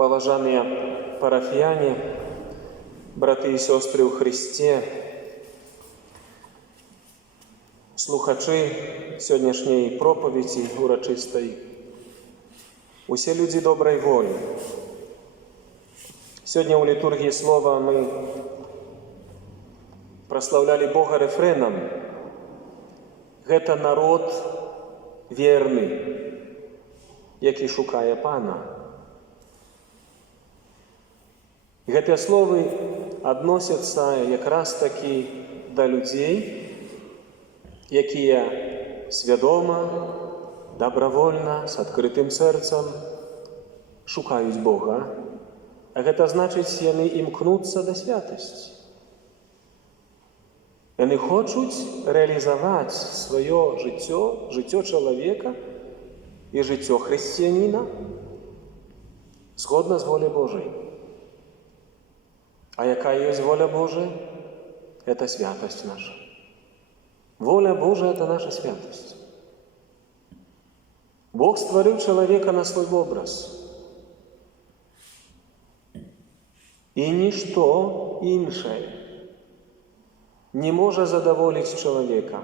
Паважаныя парафіяне, браты і сёстры ў Христе, слухачы сённяшняй пропаведзі урачыстай, усе людзі добрай волі. Сёння ў літургіі слова мы праслаўлялі Бога рэфрэнам. Гэта народ верны, які шукае Пана. Гэтыя словы адносяцца якраз такі да людзей, якія свядома, добравольна, з адкрытым сэрцам шукаюць Бога, а гэта значыць, яны імкнуцца да святасці. Яны хочуць рэалізаваць сваё жыццё, жыццё чалавека і жыццё хрысціяніна згодна з воляй Божай. А якая ёсць воля Божая? Это святасць наша. Воля Божая – это наша святасць. Бог стварыў чалавека на свой вобраз. І нішто іншае не можа задаволіць чалавека.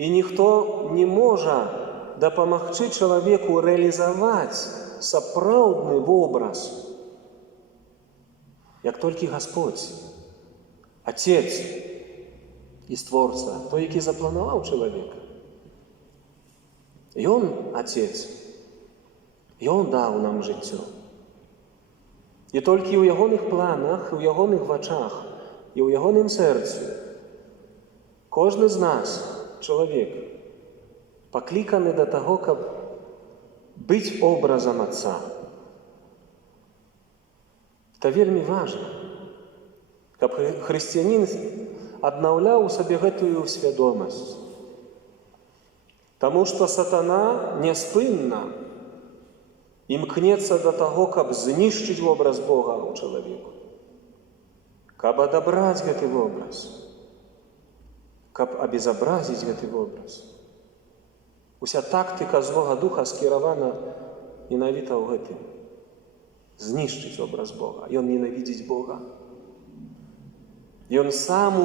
І ніхто не можа дапамагчы чалавеку рэалізаваць сапраўдны вобраз, як толькі Господь, Отец і Створца, той, які запланаваў чалавека. Ён Отец, Ён даў нам жыццё. І толькі ў ягоных планах, у ягоных вачах і ў ягоным сэрцы кожны з нас, чалавек, пакліканы да таго, каб быць образам Отца. Это вельмі важна, каб хрысціянін аднаўляў у сабе гэтую свядомасць. Таму што сатана няспынна імкнецца да таго, каб знішчыць вобраз Бога ў чалавеку, каб адабраць гэты вобраз, каб абезабразіць гэты вобраз. Уся тактыка злога духа скіравана менавіта ў гэтым. Знішчыць образ Бога. Ён ненавідзіць Бога. Ён сам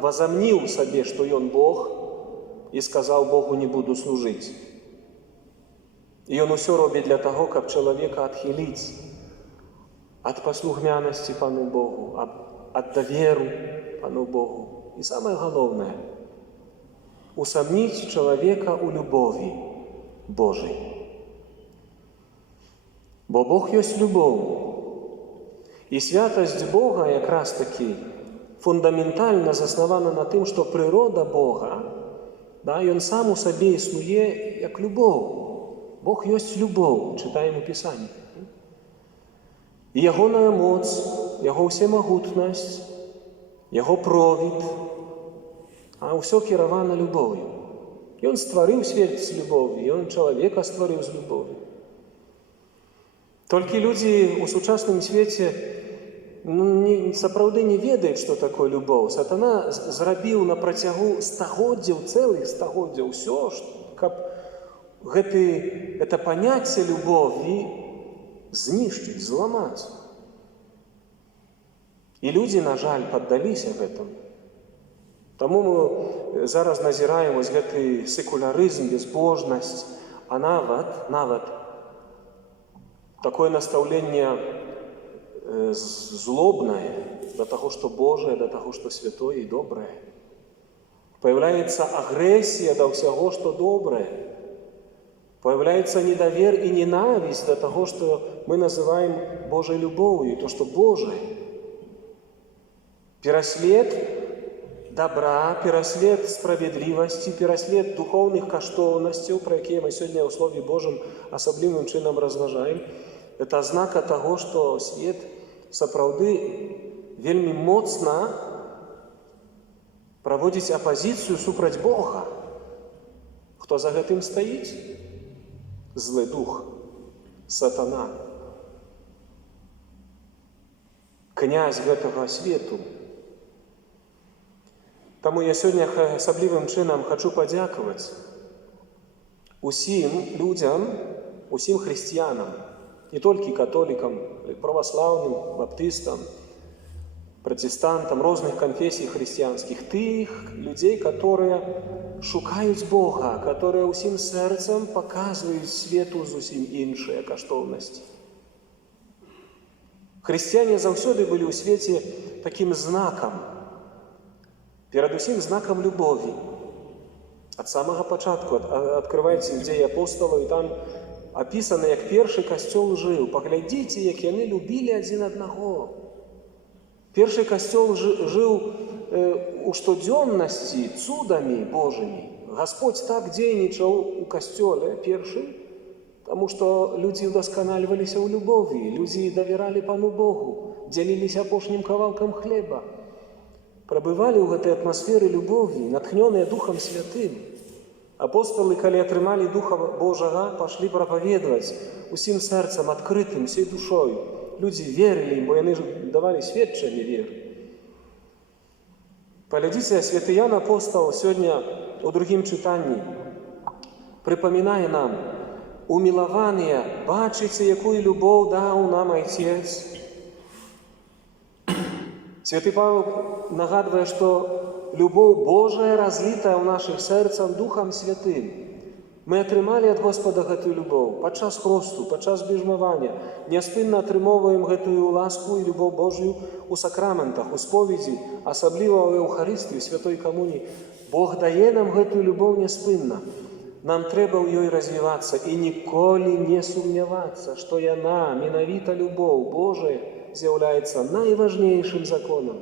возомніў сабе, што ён Бог, і сказаў Богу: не буду служыць. І ён усё робіць для таго, каб чалавека адхіліць ад паслухмянасці Пану Богу, ад даверу Пану Богу. І самае галоўнае – усамніць чалавека ў любові Божай. Бо Бог ёсць любоў. І святасць Бога якраз такі фундаментальна заснавана на тым, што прырода Бога, ён сам у сабе існуе як любоў. Бог ёсць любоў, чытаем у Пісанні. І ягоная моц, яго ўсемагутнасць, яго провід, а ўсё кіравана любоўю. Ён стварыў свет з любові, ён чалавека стварыў з любові. Толькі людзі ў сучасным свеце сапраўды не ведаюць, што такое любоў. Сатана зрабіў на працягу стагоддзяў, цэлых стагоддзяў, усё, каб гэта паняцце любові знішчыць, зламаць. І людзі, на жаль, паддаліся гэтаму. Таму мы зараз назіраем вось гэты секулярызм, безбожнасць, а нават такое настаўленне злобнае да таго, што Божае, да таго, што святое і добрае. Паяўляецца агрэсія да ўсяго, што добрае. Паяўляецца недавер і ненавісць да таго, што мы называем Божай любоўю, то, што Божае. Пераслед добра, пераслед справядлівасці, пераслед духоўных каштоўнасцяў, пра якія мы сёння ў Слове Божым асаблівым чынам разважаем, это азнака таго, што свет сапраўды вельмі моцна праводзіць апазіцыю супраць Бога. Хто за гэтым стаіць? Злы дух, сатана. Князь гэтага свету. Таму я сёння асаблівым чынам хачу падзякаваць усім людзям, усім хрысціянам, не толькі католікам, праваслаўным, баптыстам, пратэстантам, розных канфесій хрысціянскіх, тых людзей, которые шукаюць Бога, которые ўсім сэрцам паказваюць свету зусім іншыя каштоўнасці. Хрысціяне заўсёды былі ў свеце такім знакам, перадусім знакам любові. Ад самага пачатку адкрывайце дзеі апосталаў, і там апісана, як першы касцёл жыў. Паглядзіце, як яны любілі адзін аднаго. Першы касцёл жыў у штодзённасці цудамі Божымі. Гасподзь так дзейнічаў у касцёле першы, таму што людзі удасканальваліся ў любові, людзі давяралі Пану Богу, дзяліліся апошнім кавалкам хлеба. Прабывалі ў гэтай атмасферы любові, натхнёныя Духам Святым. Апосталы, калі атрымалі Духа Божага, пашлі прапаведаваць усім сэрцам, адкрытым, усей душою. Людзі верылі ім, бо яны ж давалі сведчанне веры. Паглядзіце, святы Ян апостал сёння у другім чытанні прыпамінае нам: «Умілаваныя, бачыце, якую любоў даў нам Айцец». Святы Павел нагадвае, што любоў Божая разлітая ў нашых сэрцах Духам Святым. Мы атрымалі ад Господа гэтую любоў падчас хросту, падчас бежмавання. Няспынна атрымоўваем гэтую ласку і любоў Божую у сакраментах, у споведзі, асабліва ў Еўхарыстыі, у святой камуніі. Бог дае нам гэтую любоў няспынна. Нам трэба ў ёй развівацца і ніколі не сумнявацца, што яна, менавіта любоў Божая, з'яўляецца найважнейшым законам.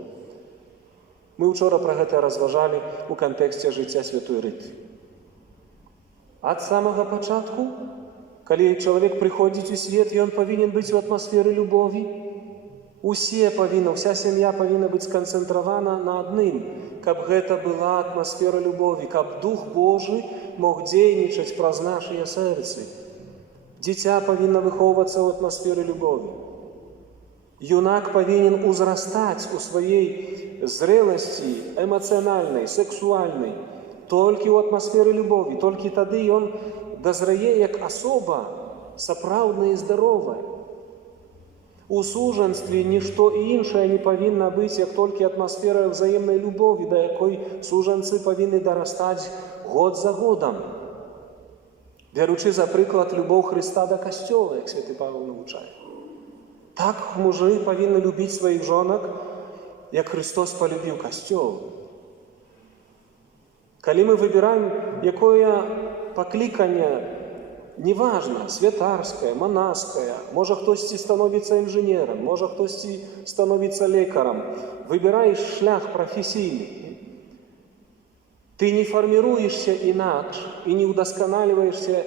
Мы ўчора пра гэта разважалі ў кантэксце жыцця святой Рыты. Ад самага пачатку, калі чалавек прыходзіць у свет, ён павінен быць у атмасферы любові. Уся сям'я павінна быць сканцэнтравана на адным, каб гэта была атмасфера любові, каб Дух Божы мог дзейнічаць праз нашыя сэрцы. Дзіця павінна выхоўвацца ў атмасферы любові. Юнак павінен узрастаць у сваёй зрэласці эмацыянальнай, сексуальнай, толькі ў атмасферы любові, толькі тады ён дазрае як асоба сапраўдная і здаровая. У сужанстве нішто іншае не павінна быць, як толькі атмасфера взаемнай любові, да якой сужанцы павінны дарастаць год за годам. Бяручы за прыклад любоў Хрыста да касцёла, як святы Павел навучае. Так мужы павінны любіць сваіх жонак, як Христос полюбіў касцёл. Калі мы выбіраем якое пакліканне, неважна, святарскае, манаскае, можа хтосьці становіцца інжынерам, можа хтосьці становіцца лекарам, выбіраеш шлях прафесійны. Ты не фарміруешся інакш і не ўдасканальваешся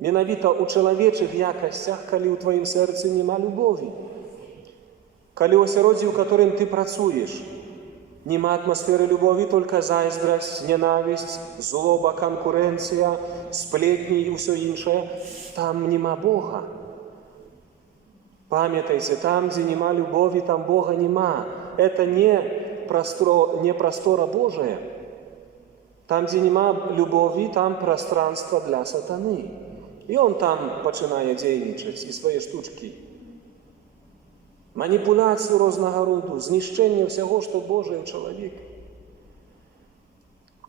менавіта ў чалавечых якасцях, калі ў тваім сэрцы няма любові. Калі ў асяроддзі, у которым ты працуеш, нема атмасферы любові, только зайздрасць, ненавісць, злоба, канкурэнцыя, сплетні і ўсё іншае, там нема Бога. Памятайце, там, дзе нема любові, там Бога нема. Это не простора Божая. Там, дзе нема любові, там пространство для сатаны. І он там пачынае дзейнічаць і свае штучкі. Маніпуляцыю рознага роду, знішчэнне ўсяго, што Божае ў чалавеку.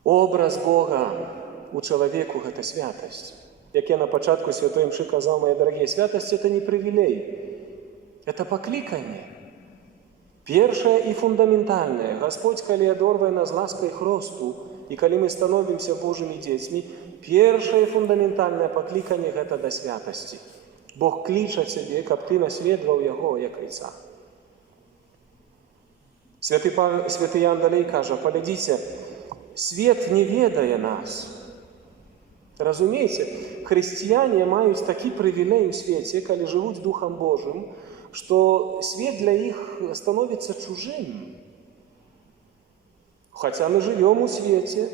Образ Бога у чалавеку – гэта святасць. Як я на пачатку святой імшы казаў, мае дарагія, святасць – это не прывілей, это пакліканне. Першае і фундаментальнае. Гасподзь, калі адорвае нас ласкай хросту, і калі мы становімся Божымі дзецьмі, першае фундаментальнае пакліканне – гэта да святасці. Бог кліча цябе, каб ты наследаваў яго, як айца. Святы Ян далей кажа: паглядзіце, свет не ведае нас. Разумееце, хрысціяне маюць такі прывілей у свеце, калі жывуць Духам Божым, што свет для іх становіцца чужым. Хаця мы жывём у свеце,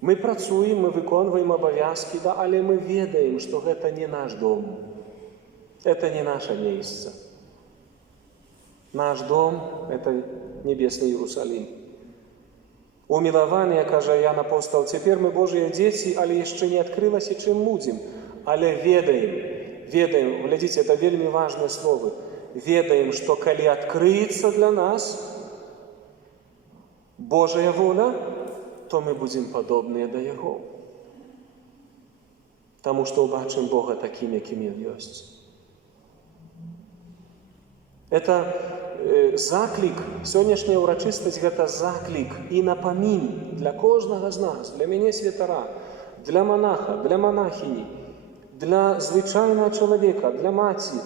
мы працуем, мы выконваем абавязкі, але мы ведаем, што гэта не наш дом. Это не наше место. Наш дом – это небесный Иерусалим. Умилование, каже Ян апостол, теперь мы Божьи дети, але еще не открылось, чим будем. Але ведаем, ведаем, глядзіце, это вельмі важныя словы, ведаем, што калі адкрыецца для нас Божая воля, то мы будзем падобныя да Яго. Таму што ўбачым Бога такім, якім Ён ёсць. Это заклік, сённяшняя ўрачыстасць – гэта заклік і напамін для кожнага з нас, для мяне святара, для монаха, для монахіні, для звычайнага чалавека, для маці,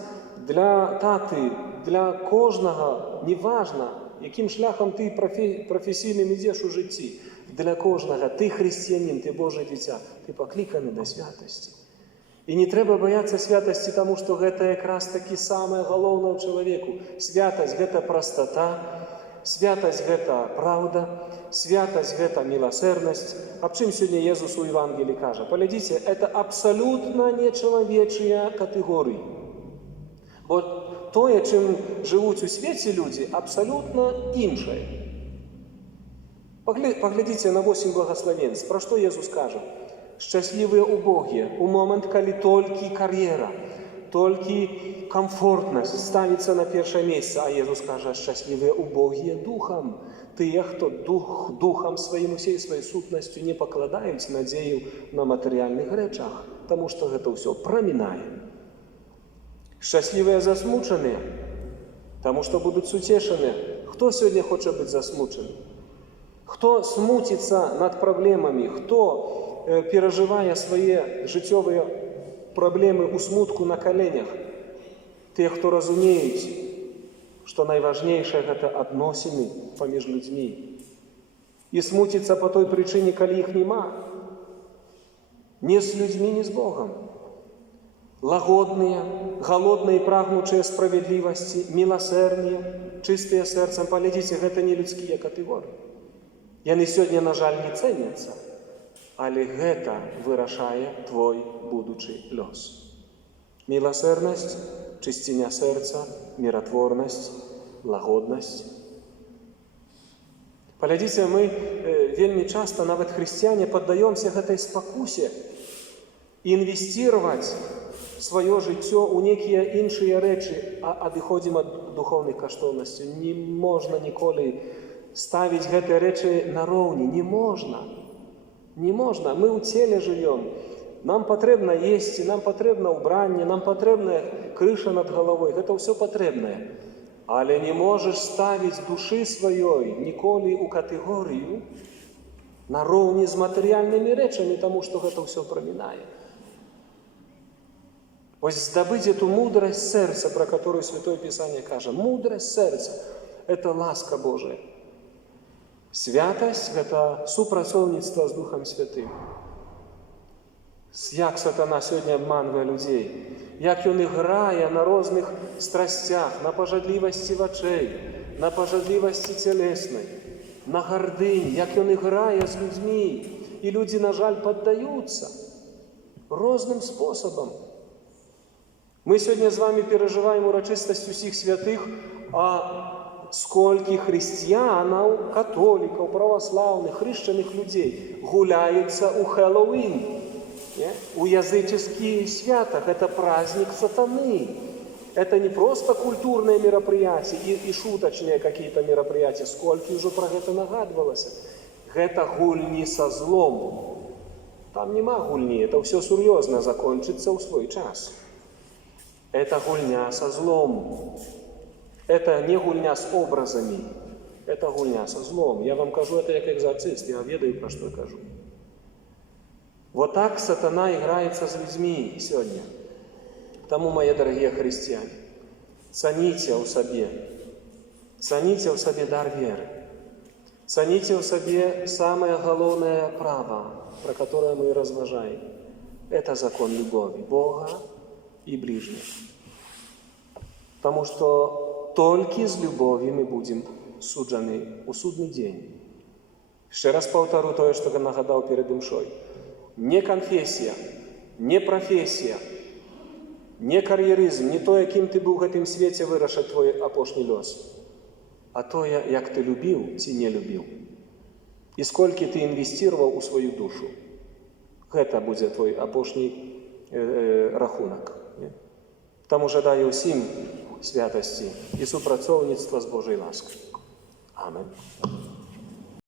для таты, для кожнага, неважна, якім шляхам ты прафесійным ідзеш у жыцці, для кожнага, ты хрысціянін, ты Божае дзіця, ты пакліканы да святасці. І не трэба баяцца святасці, таму што гэта якраз такі самае галоўнае ў чалавеку. Святасць – гэта прастата, святасць – гэта праўда, святасць – гэта міласэрнасць. Аб чым сёння Езус у Евангеліі кажа? Паглядзіце, это абсалютна нечалавечыя катэгорыі. Бо тое, чым жывуць у свеце людзі, абсалютна іншае. Паглядзіце на 8 благаславенств. Пра што Езус кажа? Шчаслівыя убогія, у момант, калі толькі кар'ера, толькі камфортнасць ставіцца на першае месца. А Езус кажа, шчаслівыя убогія духам. Тыя, хто духам сваім усей сваёй сутнасцю не пакладаюць надзею на матэрыяльных рэчах, таму што гэта ўсё прамінае. Шчаслівыя засмучаныя, таму што будуць суцешаныя. Хто сёння хоча быць засмучаны? Хто смуціцца над праблемамі? Хто перажывае свае жыццёвыя праблемы ў смутку на каленях? Тыя, хто разумеюць, што найважнейшае – гэта адносіны паміж людзьмі. І смуціцца па той прычыне, калі іх няма. Не з людзьмі, не з Богам. Лагодныя, галодныя і прагнучыя справядлівасці, міласэрныя, чыстыя сэрцам. Паглядзіце, гэта не людскія катэгорыі. Яны сёння, на жаль, не цэняцца. Але гэта вырашае твой будучы лёс. Міласэрнасць, чысціня сэрца, міратворнасць, лагоднасць. Паглядзіце, мы вельмі часта, нават хрысціяне, паддаёмся гэтай спакусе інвесціраваць сваё жыццё ў некія іншыя рэчы, а адыходзім ад духоўных каштоўнасцяў. Не можна ніколі ставіць гэтыя рэчы нароўні. Не можна. Не можна. Мы ў целе жывём. Нам патрэбна есці, нам патрэбна ўбранне, нам патрэбна крыша над галавой. Гэта ўсё патрэбнае. Але не можаш ставіць душы сваёй ніколі ў катэгорыю нароўні з матэрыяльнымі рэчамі, таму што гэта ўсё прамінае. Вось здабыць эту мудрасць сэрца, пра которую Святое Пісанне кажа. Мудрасць сэрца – это ласка Божая. Святасць – гэта супрацоўніцтва з Духам Святым. Як сатана сёння абманвае людзей, як ён іграе на розных страсцях, на пажадлівасці вачэй, на пажадлівасці цялеснай, на гардыні, як ён іграе з людзьмі. І людзі, на жаль, паддаюцца розным спосабам. Мы сёння з вамі перажываем урачыстасць усіх святых, а сколькі хрысціянаў, католікаў, праваслаўных, хрышчаных людзей гуляюцца ў Хэллоуін, у языческие свята. Это праздник сатаны. Это не просто культурные мероприятия и шуточные какие-то мероприятия. Сколько уже про это нагадывалось. Это гульни со злом. Там нема гульни, это все серьезно закончится в свой час. Это гульня со злом. Это не гульня с образами. Это гульня со злом. Я вам кажу это как экзорцист, я ведаю, про что я кажу. Вот так сатана играется с людьми сегодня. Тому, мои дорогие христиане, цените у себе дар веры. Цените у себе самое главное право, про которое мы разважаем. Это закон любви Бога и ближних. Потому что только с любовью мы будем суджаны у судный день. Еще раз повторю то, что я нагадал перед мшой. Не конфессия, не профессия, не кар'еризм, не то, яким ты был в этом свете, вырашить твой апошний лёс, а то, як ты любил, ці не любил. И сколько ты инвестировал у свою душу. Это будет твой апошний рахунок. Таму жадаю ўсім святасці і супрацоўніцтва з Божай ласкай. Амен.